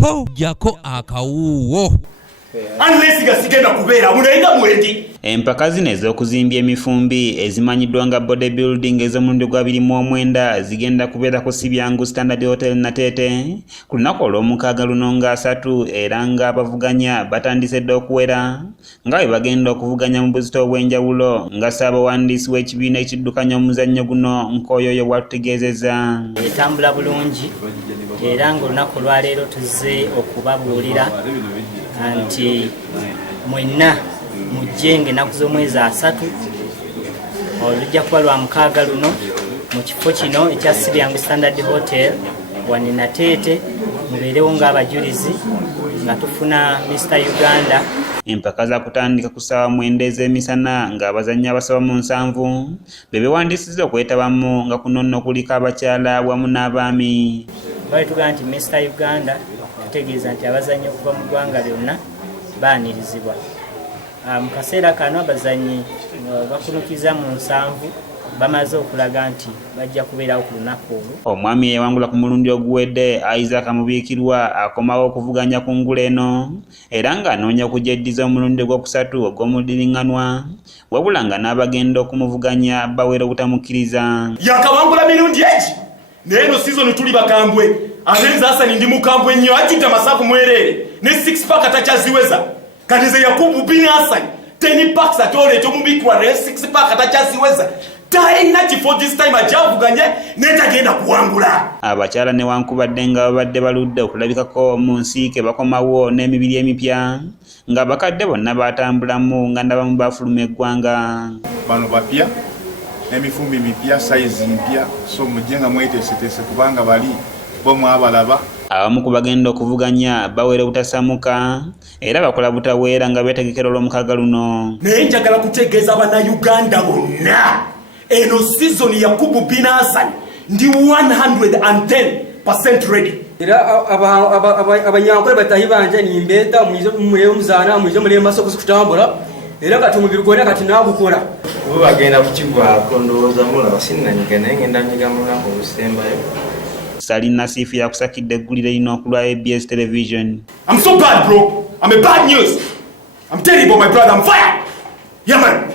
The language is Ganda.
po jako akawuwo unless gasigenda kubeera munaenda mwendi. Empaka zino ez'okuzimbya emifumbi ezimanyiddwa nga bodybuilding ez'omulundi gwa 2029 zigenda kubeera ku Sibyangu Standard Hotel Nateete ku lunaku olw'omukaaga luno nga 3 era nga abavuganya batandise dda okuwera nga bwe bagenda okuvuganya mu buzito obw'enjawulo nga ssaabawandiisi w'ekibiina ekiddukanya omuzannyo guno Nkooyoyo bw'atutegeezezza. Etambula bulungi era ng'olunaku lwaleero tuzze okubabuulira nti mwenna mujjenge ennaku z'omwezi 3 olujja kuba lwa mukaaga luno mu kifo kino ekya Sibyangu Standard Hotel wano Nateete, mubeerewo ng'abajulizi nga tufuna Mr. Uganda. Empaka za kutandika ku ssaawa 9 ez'emisana ng'abazannyi abasaba mu 7 be beewandiisizza okwetabamu nga kuno nno kuliko abakyala wamu n'abaami. Bali tugamba nti Mr. Uganda tutegeeza nti abazannyi okuva mu ggwanga lyonna baanirizibwa. Mu kaseera kano abazannyi bakunukiza mu 7 bamaze okulaga nti bajja kubeerawo ku lunaku olwo. Omwami eyawangula ku mulundi oguwedde Isaac Mubiikirwa akomawo okuvuganya ku ngula eno era ng'anoonya okugyeddiza omulundi ogwokusatu ogw'omuddiringanwa wabula nga n'abagenda okumuvuganya bawera obutamukkiriza. Yakawangula mirundi egi naye eno season tuli bakambwe Abenza Hassan ndi mukambwe nnyo ajjudde amasavu mwerere ne 6 pack atacyaziweza kanize Yakubu bin Hassan 10 packs atole ekyo Mubiikirwa ne 6 pack atacyaziweza taina kifo this time ajavuganye netagenda kuwangula. Abakyala newankubadde nga babadde baludde okulabikako mu nsiike bakomawo n'emibiri emipya nga bakadde bonna batambulamu nga ndabamu bafuluma eggwanga. Bano bapya n'emifumbi mipya size mpya so mujje nga mweteeseteese kubanga bali bo mwabalaba. Abamu ku bagenda okuvuganya bawera obutasamuka era bakola butaweera nga beetegekera olw'omukaaga luno. Naye njagala kutegeeza Bannayuganda bonna eno season Yakubu bin Hassan ndi 110% ready. Era abanyankole batahi banje nimbeeta muyo muzana muyo mulemba soko kutambula era kati umubiri gwona kati nagukola bo bagenda kukigwako ndowooza mulaba sinnanyiga naye ngenda nyiga mulako obusembayo. Salin Nasifu yakusakidde eggulire lino okulwa ABS Television. I'm so bad bro. I'm a bad news. I'm terrible my brother. I'm fired. Yeah man.